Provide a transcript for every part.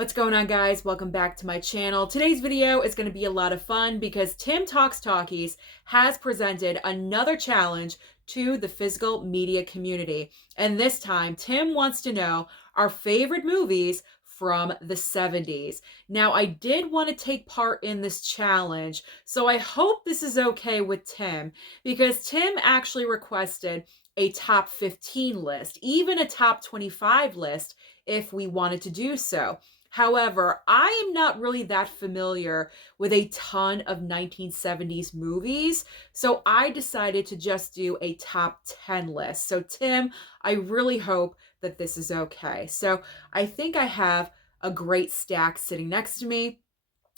What's going on, guys? Welcome back to my channel. Today's video is going to be a lot of fun because Tim Talks Talkies has presented another challenge to the physical media community. And this time, Tim wants to know our favorite movies from the 70s. Now, I did want to take part in this challenge, so I hope this is okay with Tim, because Tim actually requested a top 15 list, even a top 25 list if we wanted to do so. However, I am not really that familiar with a ton of 1970s movies, so I decided to just do a top 10 list. So Tim, I really hope that this is okay. So I think I have a great stack sitting next to me.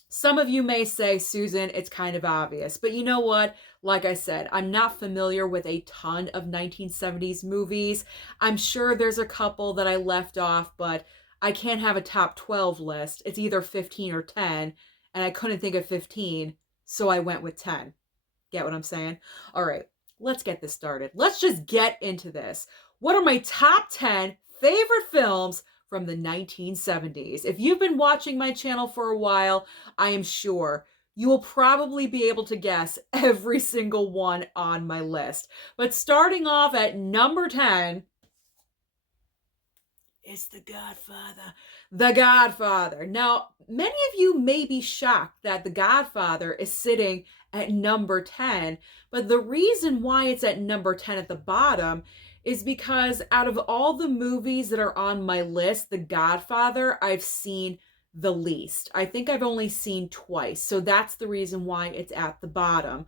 Some of you may say, Susan, it's kind of obvious, but you know what? Like I said, I'm not familiar with a ton of 1970s movies. I'm sure there's a couple that I left off, but I can't have a top 12 list. It's either 15 or 10, and I couldn't think of 15, so I went with 10. Get what I'm saying? All right, let's get this started. Let's just get into this. What are my top 10 favorite films from the 1970s? If you've been watching my channel for a while, I am sure you will probably be able to guess every single one on my list. But starting off at number 10, is The Godfather. The Godfather. Now, many of you may be shocked that The Godfather is sitting at number 10, but the reason why it's at number 10 at the bottom is because out of all the movies that are on my list, The Godfather, I've seen the least. I think I've only seen twice, so that's the reason why it's at the bottom.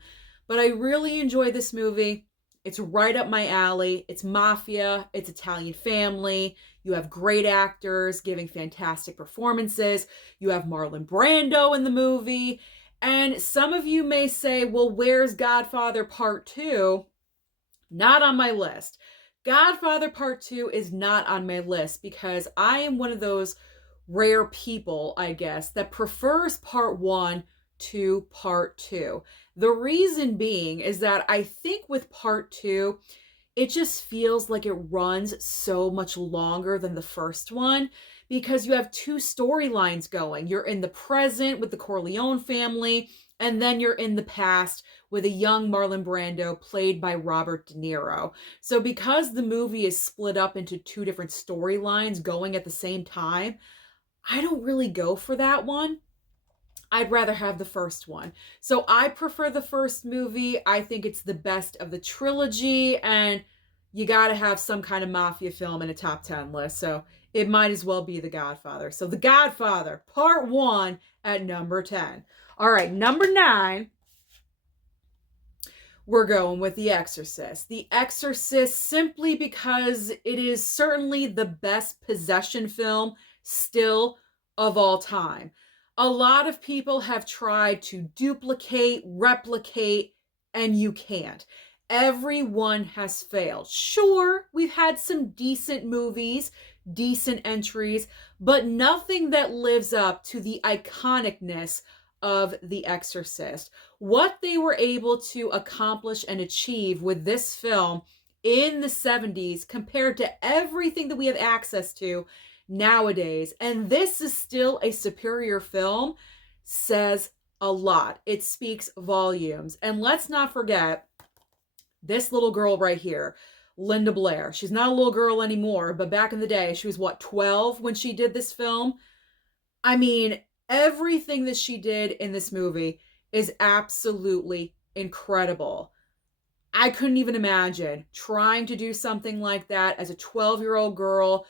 But I really enjoy this movie. It's right up my alley. It's mafia. It's Italian family. You have great actors giving fantastic performances. You have Marlon Brando in the movie. And some of you may say, well, where's Godfather Part 2? Not on my list. Godfather Part 2 is not on my list because I am one of those rare people, I guess, that prefers Part 1 to Part 2. The reason being is that I think with Part 2, it just feels like it runs so much longer than the first one because you have two storylines going. You're in the present with the Corleone family, and then you're in the past with a young Marlon Brando played by Robert De Niro. So because the movie is split up into two different storylines going at the same time, I don't really go for that one. I'd rather have the first one. So I prefer the first movie. I think it's the best of the trilogy, and you gotta have some kind of mafia film in a top 10 list. So it might as well be The Godfather. So The Godfather, Part 1 at number 10. All right, number 9, we're going with The Exorcist. The Exorcist simply because it is certainly the best possession film still of all time. A lot of people have tried to duplicate, replicate, and you can't. Everyone has failed. Sure, we've had some decent movies, decent entries, but nothing that lives up to the iconicness of The Exorcist. What they were able to accomplish and achieve with this film in the 70s compared to everything that we have access to nowadays, and this is still a superior film, says a lot. It speaks volumes. And let's not forget this little girl right here, Linda Blair. She's not a little girl anymore, but back in the day, she was what, 12 when she did this film? I mean, everything that she did in this movie is absolutely incredible. I couldn't even imagine trying to do something like that as a 12-year-old girl.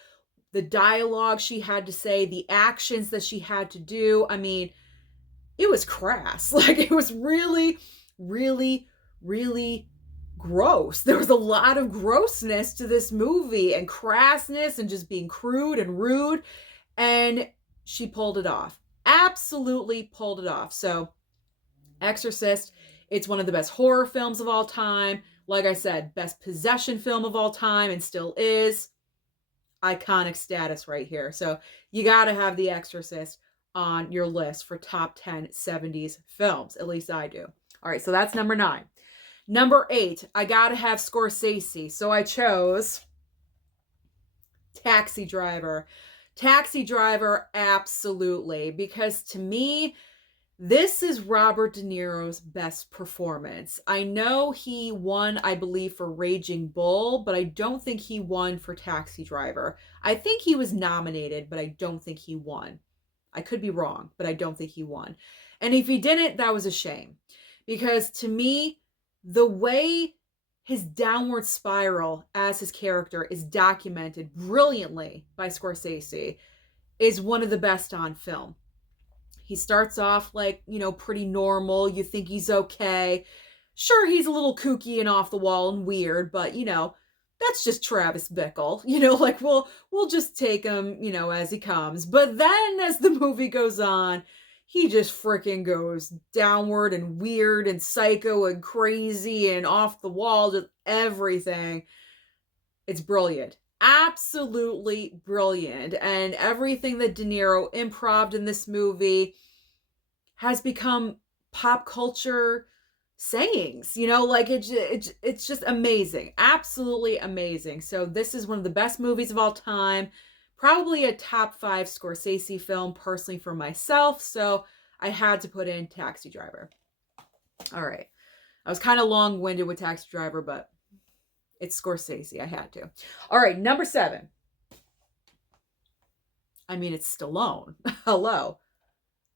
The dialogue she had to say, the actions that she had to do. I mean, it was crass. Like, it was really, really, really gross. There was a lot of grossness to this movie and crassness and just being crude and rude. And she pulled it off. Absolutely pulled it off. So, Exorcist, it's one of the best horror films of all time. Like I said, best possession film of all time and still is. Iconic status right here. So you got to have The Exorcist on your list for top 10 70s films. At least I do. All right, so that's number 9. Number 8, I got to have Scorsese. So I chose Taxi Driver. Taxi Driver, absolutely. Because to me, this is Robert De Niro's best performance. I know he won, I believe, for Raging Bull, but I don't think he won for Taxi Driver. I think he was nominated, but I don't think he won. I could be wrong, but I don't think he won. And if he didn't, that was a shame. Because to me, the way his downward spiral as his character is documented brilliantly by Scorsese is one of the best on film. He starts off like, pretty normal. You think he's okay. Sure, he's a little kooky and off the wall and weird, but that's just Travis Bickle. Like we'll just take him, as he comes. But then as the movie goes on, he just freaking goes downward and weird and psycho and crazy and off the wall, just everything. It's brilliant. Absolutely brilliant. And everything that De Niro improv'd in this movie has become pop culture sayings, like it's just amazing. Absolutely amazing. So this is one of the best movies of all time. Probably a top 5 Scorsese film personally for myself. So I had to put in Taxi Driver. All right. I was kind of long-winded with Taxi Driver, but it's Scorsese. I had to. All right. Number 7. I mean, it's Stallone. Hello.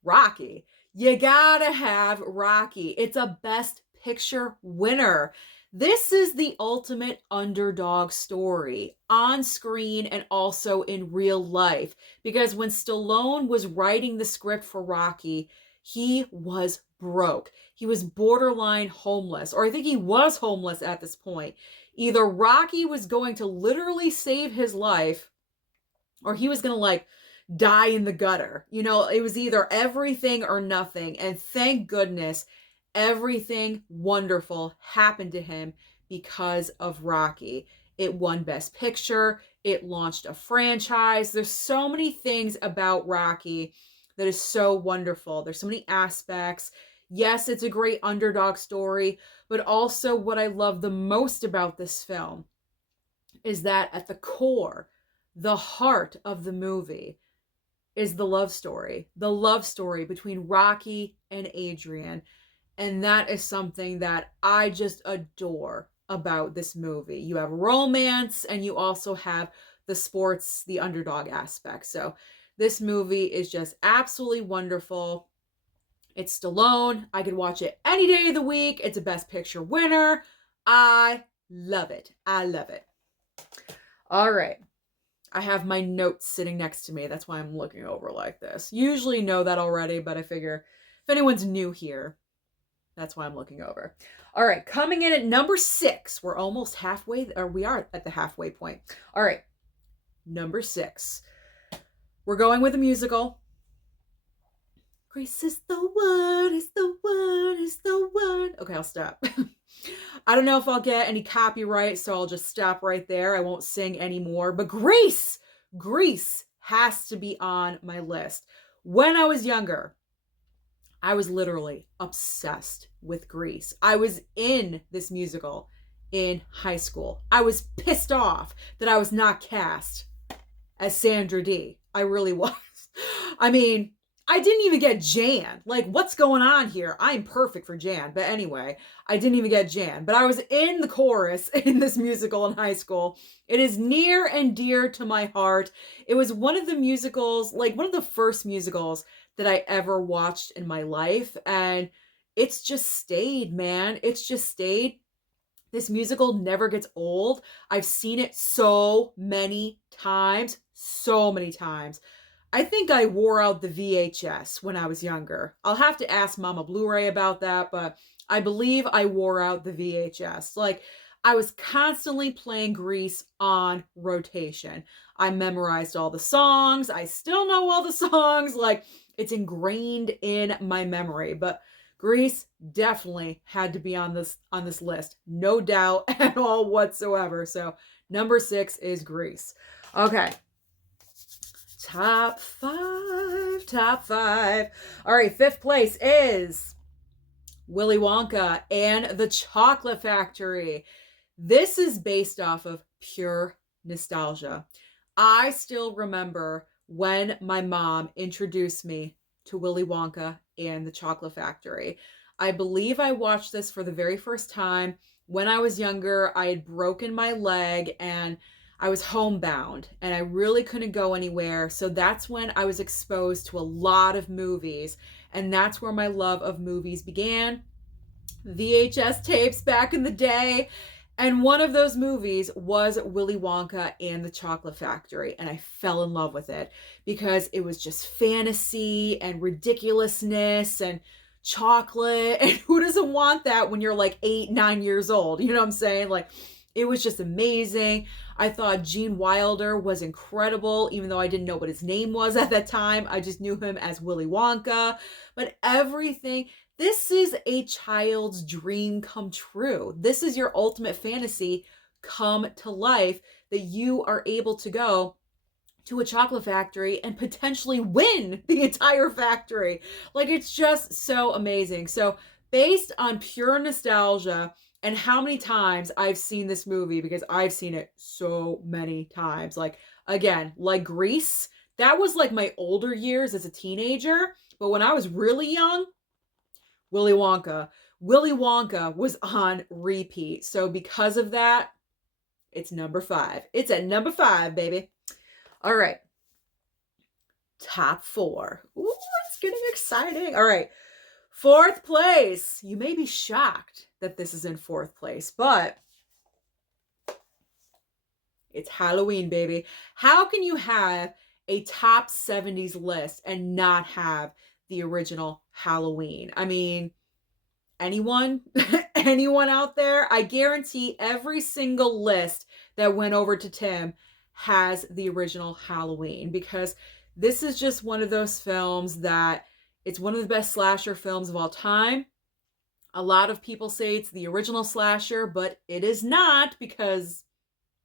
Rocky. You gotta have Rocky. It's a Best Picture winner. This is the ultimate underdog story on screen and also in real life. Because when Stallone was writing the script for Rocky, he was broke. He was borderline homeless, or I think he was homeless at this point. Either Rocky was going to literally save his life, or he was going to die in the gutter. It was either everything or nothing. And thank goodness everything wonderful happened to him because of Rocky. It won Best Picture. It launched a franchise. There's so many things about Rocky that is so wonderful. There's so many aspects. Yes, it's a great underdog story, but also what I love the most about this film is that at the core, the heart of the movie is the love story between Rocky and Adrian. And that is something that I just adore about this movie. You have romance and you also have the sports, the underdog aspect. So this movie is just absolutely wonderful. It's Stallone. I could watch it any day of the week. It's a Best Picture winner. I love it. I love it. All right. I have my notes sitting next to me. That's why I'm looking over like this. Usually know that already, but I figure if anyone's new here, that's why I'm looking over. All right, coming in at number 6. We're almost halfway, or we are at the halfway point. All right, number 6. We're going with a musical. Grace is the one, is the one, is the one. Okay, I'll stop. I don't know if I'll get any copyright, so I'll just stop right there. I won't sing anymore. But Grease has to be on my list. When I was younger, I was literally obsessed with Grease. I was in this musical in high school. I was pissed off that I was not cast as Sandra Dee. I really was. I mean, I didn't even get Jan. What's going on here? I'm perfect for Jan. But anyway, I didn't even get Jan. But I was in the chorus in this musical in high school. It is near and dear to my heart. It was one of the musicals, one of the first musicals that I ever watched in my life. And it's just stayed, man. It's just stayed. This musical never gets old. I've seen it so many times. So many times. I think I wore out the VHS when I was younger. I'll have to ask Mama Blu-ray about that, but I believe I wore out the VHS. I was constantly playing Grease on rotation. I memorized all the songs. I still know all the songs. It's ingrained in my memory. But Grease definitely had to be on this list. No doubt at all whatsoever. So number 6 is Grease. Okay. Top 5. All right, 5th place is Willy Wonka and the Chocolate Factory. This is based off of pure nostalgia. I still remember when my mom introduced me to Willy Wonka and the Chocolate Factory. I believe I watched this for the very first time when I was younger. I had broken my leg and I was homebound and I really couldn't go anywhere. So that's when I was exposed to a lot of movies. And that's where my love of movies began. VHS tapes back in the day. And one of those movies was Willy Wonka and the Chocolate Factory. And I fell in love with it because it was just fantasy and ridiculousness and chocolate. And who doesn't want that when you're like 8, 9 years old? You know what I'm saying? Like, it was just amazing. I thought Gene Wilder was incredible, even though I didn't know what his name was at that time. I just knew him as Willy Wonka. But everything, this is a child's dream come true. This is your ultimate fantasy come to life, that you are able to go to a chocolate factory and potentially win the entire factory. Like, it's just so amazing. So based on pure nostalgia and how many times I've seen this movie, because I've seen it so many times. Like, again, like Grease, that was like my older years as a teenager. But when I was really young, Willy Wonka. Willy Wonka was on repeat. So because of that, it's number 5. It's at number 5, baby. All right. Top 4. Ooh, it's getting exciting. All right. 4th place. You may be shocked that this is in 4th place, but it's Halloween, baby. How can you have a top 70s list and not have the original Halloween? I mean, anyone? Anyone out there? I guarantee every single list that went over to Tim has the original Halloween, because this is just one of those films that it's one of the best slasher films of all time. A lot of people say it's the original slasher, but it is not, because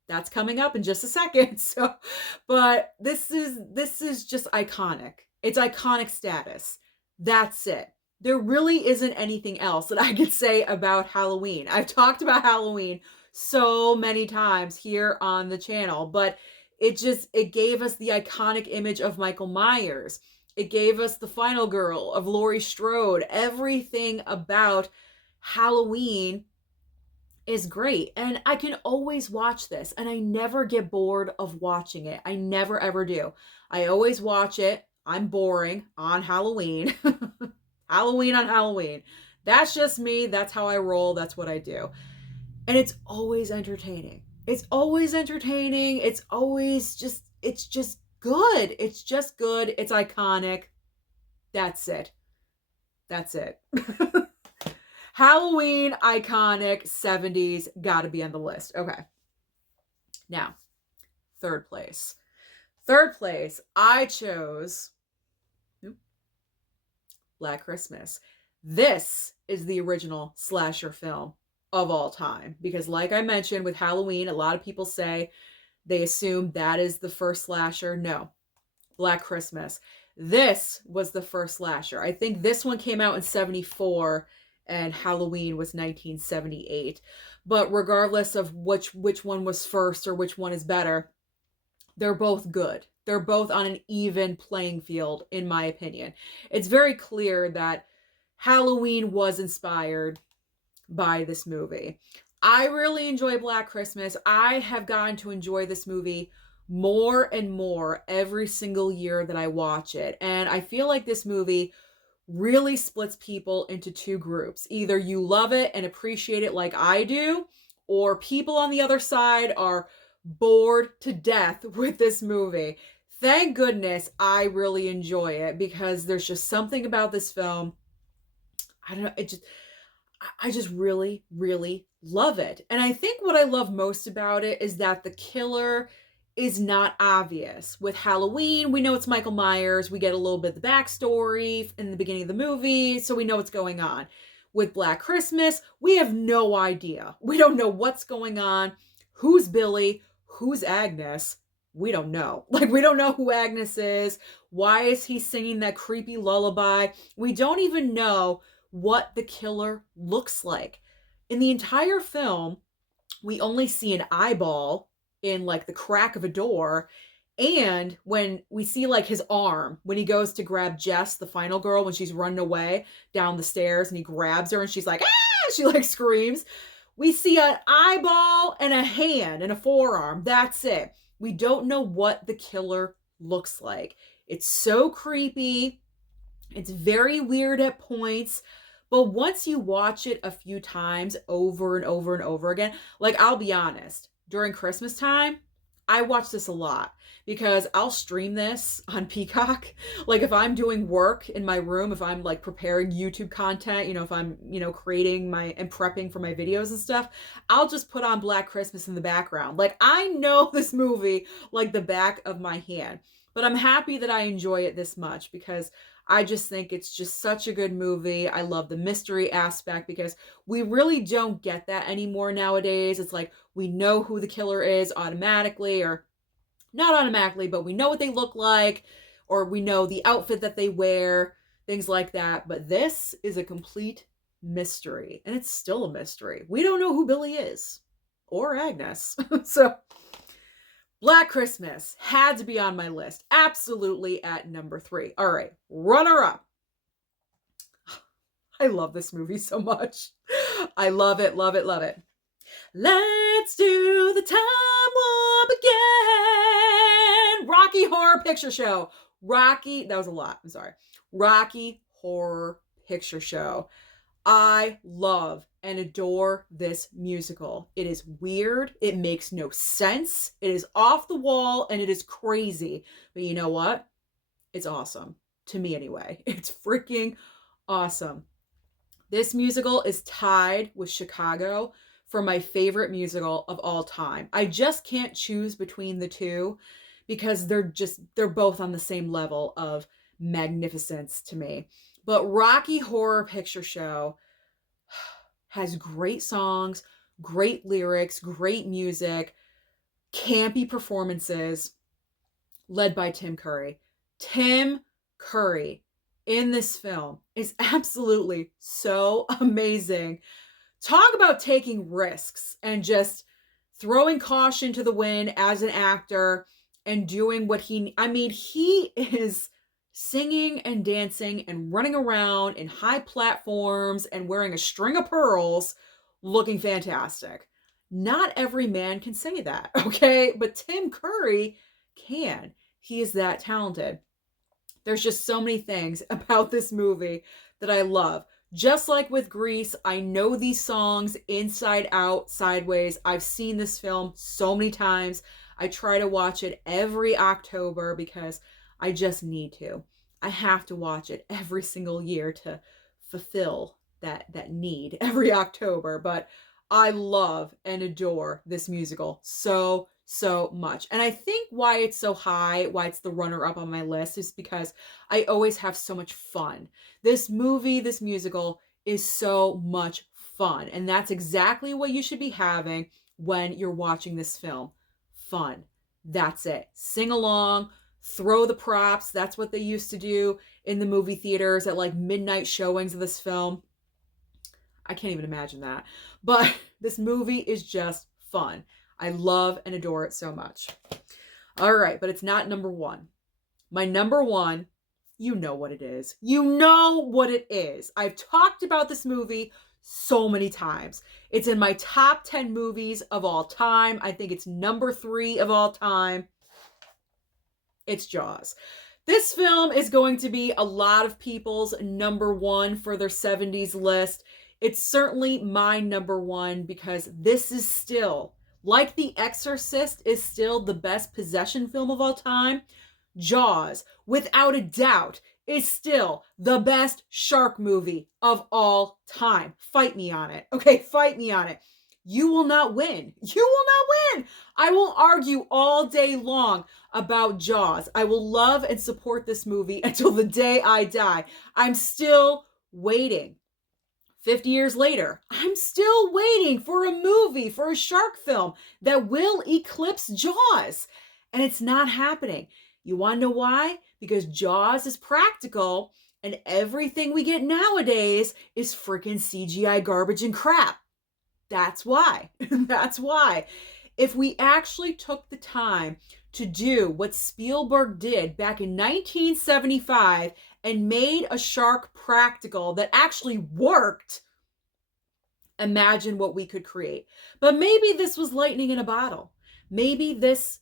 that's coming up in just a second. So, but this is just iconic. It's iconic status. That's it. There really isn't anything else that I could say about Halloween. I've talked about Halloween so many times here on the channel, but it gave us the iconic image of Michael Myers. It gave us the final girl of Laurie Strode. Everything about Halloween is great. And I can always watch this and I never get bored of watching it. I never ever do. I always watch it. I'm boring on Halloween. Halloween on Halloween. That's just me. That's how I roll. That's what I do. And it's always entertaining. It's always entertaining. It's just good. It's just good. It's iconic. That's it. That's it. Halloween, iconic, 70s, gotta be on the list. Okay. Now, 3rd place. 3rd place, I chose Black Christmas. This is the original slasher film of all time, because like I mentioned with Halloween, a lot of people say they assume that is the first slasher. No, Black Christmas. This was the first slasher. I think this one came out in 74 and Halloween was 1978. But regardless of which one was first or which one is better, they're both good. They're both on an even playing field, in my opinion. It's very clear that Halloween was inspired by this movie. I really enjoy Black Christmas. I have gotten to enjoy this movie more and more every single year that I watch it. And I feel like this movie really splits people into 2 groups. Either you love it and appreciate it like I do, or people on the other side are bored to death with this movie. Thank goodness I really enjoy it, because there's just something about this film. I don't know, I just really, really love it. And I think what I love most about it is that the killer is not obvious. With Halloween, we know it's Michael Myers. We get a little bit of the backstory in the beginning of the movie, so we know what's going on. With Black Christmas, we have no idea. We don't know what's going on. Who's Billy? Who's Agnes? We don't know. Like, we don't know who Agnes is. Why is he singing that creepy lullaby? We don't even know what the killer looks like. In the entire film, we only see an eyeball in like the crack of a door, And when we see like his arm, when he goes to grab Jess, the final girl, when she's running away down the stairs and he grabs her and she's like, ah, she like screams. We see an eyeball and a hand and a forearm. That's it. We don't know what the killer looks like. It's so creepy. It's very weird at points. But once you watch it a few times over and over and over again, like I'll be honest, during Christmas time, I watch this a lot because I'll stream this on Peacock. Like if I'm doing work in my room, if I'm like preparing YouTube content, if I'm, creating my and prepping for my videos and stuff, I'll just put on Black Christmas in the background. Like I know this movie like the back of my hand. But I'm happy that I enjoy it this much because I just think it's just such a good movie. I love the mystery aspect because we really don't get that anymore nowadays. It's like we know who the killer is automatically, or not automatically, but we know what they look like, or we know the outfit that they wear, things like that. But this is a complete mystery, and it's still a mystery. We don't know who Billy is or Agnes. So Black Christmas had to be on my list. Absolutely at number 3. All right, runner up. I love this movie so much. I love it, love it, love it. Let's do the time warp again. Rocky Horror Picture Show. That was a lot. I'm sorry. Rocky Horror Picture Show. I love and adore this musical. It is weird. It makes no sense. It is off the wall and it is crazy. But you know what? It's awesome. To me anyway. It's freaking awesome. This musical is tied with Chicago for my favorite musical of all time. I just can't choose between the two because they're both on the same level of magnificence to me. But Rocky Horror Picture Show has great songs, great lyrics, great music, campy performances led by Tim Curry. Tim Curry in this film is absolutely so amazing. Talk about taking risks and just throwing caution to the wind as an actor and doing what he is singing and dancing and running around in high platforms and wearing a string of pearls, looking fantastic. Not every man can say that, okay? But Tim Curry can. He is that talented. There's just so many things about this movie that I love. Just like with Grease, I know these songs inside out, sideways. I've seen this film so many times. I try to watch it every October because I just need to. I have to watch it every single year to fulfill that need every October. But I love and adore this musical so much. And I think why it's so high, why it's the runner up on my list, is because I always have so much fun. This musical is so much fun. And that's exactly what you should be having when you're watching this film. Fun. That's it. Sing along, throw the props. That's what they used to do in the movie theaters at like midnight showings of this film. I can't even imagine that. But this movie is just fun. I love and adore it so much. All right, but it's not number 1. My number 1, you know what it is. You know what it is. I've talked about this movie so many times. It's in my top 10 movies of all time. I think it's number 3 of all time. It's Jaws. This film is going to be a lot of people's number 1 for their 70s list. It's certainly my number 1 because this is still, like The Exorcist is still the best possession film of all time, Jaws, without a doubt, is still the best shark movie of all time. Fight me on it. Okay, fight me on it. You will not win. You will not win. I will argue all day long about Jaws. I will love and support this movie until the day I die. I'm still waiting. 50 years later, I'm still waiting for a movie, for a shark film that will eclipse Jaws. And it's not happening. You want to know why? Because Jaws is practical and everything we get nowadays is freaking CGI garbage and crap. That's why. That's why. If we actually took the time to do what Spielberg did back in 1975 and made a shark practical that actually worked, imagine what we could create. But maybe this was lightning in a bottle. Maybe this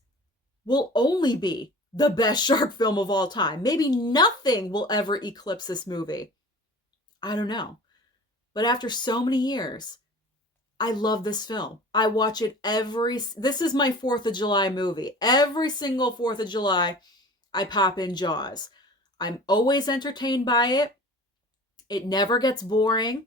will only be the best shark film of all time. Maybe nothing will ever eclipse this movie. I don't know. But after so many years, I love this film. I watch it this is my 4th of July movie. Every single 4th of July, I pop in Jaws. I'm always entertained by it. It never gets boring.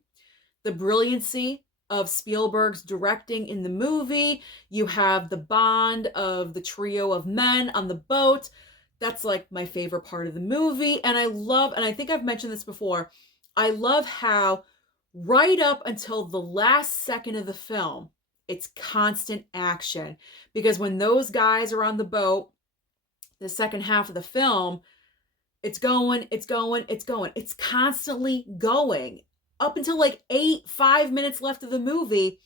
The brilliancy of Spielberg's directing in the movie. You have the bond of the trio of men on the boat. That's like my favorite part of the movie. And I think I've mentioned this before, I love how right up until the last second of the film, it's constant action. Because when those guys are on the boat, the second half of the film, it's going, it's going, it's going. It's constantly going. Up until like 5 minutes left of the movie,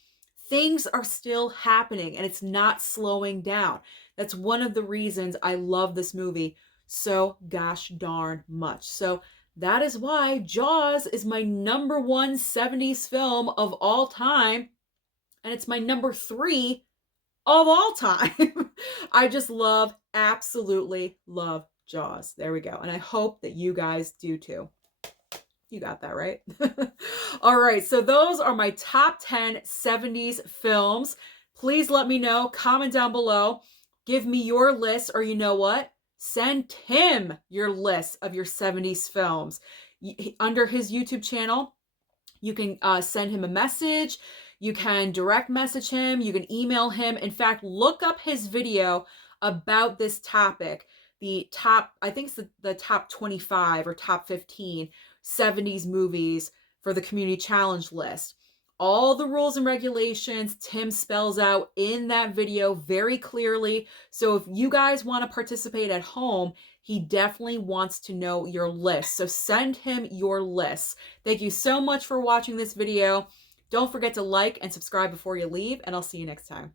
things are still happening and it's not slowing down. That's one of the reasons I love this movie so gosh darn much. So that is why Jaws is my number 1 70s film of all time. And it's my number 3 of all time. I just absolutely love Jaws. There we go. And I hope that you guys do too. You got that right. All right. So those are my top 10 70s films. Please let me know. Comment down below. Give me your list, or you know what? Send Tim your list of your 70s films. Under his YouTube channel, you can send him a message. You can direct message him. You can email him. In fact, look up his video about this topic. I think it's the top 25 or top 15 70s movies for the community challenge list. All the rules and regulations Tim spells out in that video very clearly. So if you guys want to participate at home, he definitely wants to know your list. So send him your list. Thank you so much for watching this video. Don't forget to like and subscribe before you leave, and I'll see you next time.